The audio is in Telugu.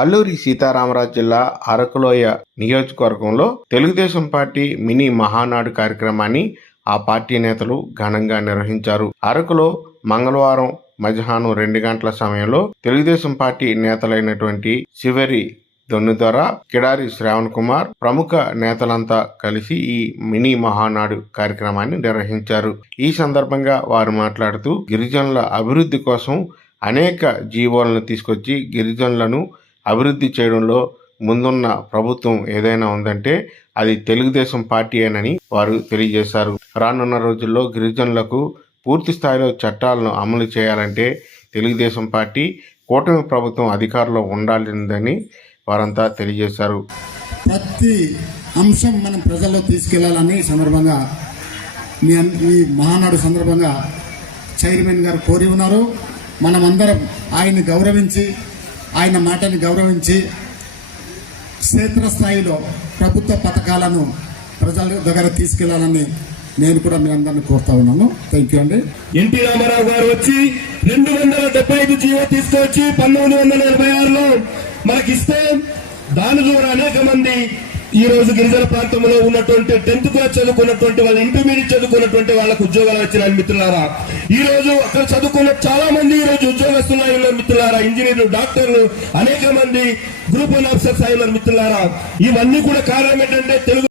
అల్లూరి సీతారామరాజు జిల్లా అరకులోయ నియోజకవర్గంలో తెలుగుదేశం పార్టీ మినీ మహానాడు కార్యక్రమాన్ని ఆ పార్టీ నేతలు ఘనంగా నిర్వహించారు. అరకులో మంగళవారం మధ్యాహ్నం 2 గంటల సమయంలో తెలుగుదేశం పార్టీ నేతలైనటువంటి శివరి దొన్నుదొర, కిడారి శ్రావణ్ కుమార్ ప్రముఖ నేతలంతా కలిసి ఈ మినీ మహానాడు కార్యక్రమాన్ని నిర్వహించారు. ఈ సందర్భంగా వారు మాట్లాడుతూ గిరిజనుల అభివృద్ధి కోసం అనేక జీవోలను తీసుకొచ్చి గిరిజనులను అభివృద్ధి చేయడంలో ముందున్న ప్రభుత్వం ఏదైనా ఉందంటే అది తెలుగుదేశం పార్టీయేనని వారు తెలియజేశారు. రానున్న రోజుల్లో గిరిజనులకు పూర్తి స్థాయిలో చట్టాలను అమలు చేయాలంటే తెలుగుదేశం పార్టీ కూటమి ప్రభుత్వం అధికారంలో ఉండాలని వారంతా తెలియజేశారు. ప్రతి అంశం మనం ప్రజల్లో తీసుకెళ్లాలని సందర్భంగా ఈ మహానాడు సందర్భంగా చైర్మన్ గారు కోరి ఉన్నారు. మనమందరం ఆయన్ని గౌరవించి ఆయన మాటని గౌరవించి క్షేత్రస్థాయిలో ప్రభుత్వ పథకాలను ప్రజల దగ్గర తీసుకెళ్లాలని నేను కూడా మీ అందరిని కోరుతా ఉన్నాను. థ్యాంక్ యూ అండి. ఎన్టీ రామారావు గారు వచ్చి 275 జీవో తీసుకొచ్చి 1946లో మనకిస్తే దాని ద్వారా అనేక మంది ఈ రోజు గిరిజన ప్రాంతంలో ఉన్నటువంటి 10th క్లాస్ చదువుకున్నటువంటి వాళ్ళు, ఇంటర్మీడియట్ చదువుకున్నటువంటి వాళ్ళకు ఉద్యోగాలు వచ్చినాయి మిత్రులారా. ఈ రోజు అక్కడ చదువుకున్న చాలా మంది ఈ రోజు ఉద్యోగస్తులు ఉన్నారు మిత్రులారా. ఇంజనీర్లు, డాక్టర్లు, అనేక మంది గ్రూప్ 1 ఆఫీసర్స్ అయినారు మిత్రులారా. ఇవన్నీ కూడా కారణం ఏంటంటే తెలుగు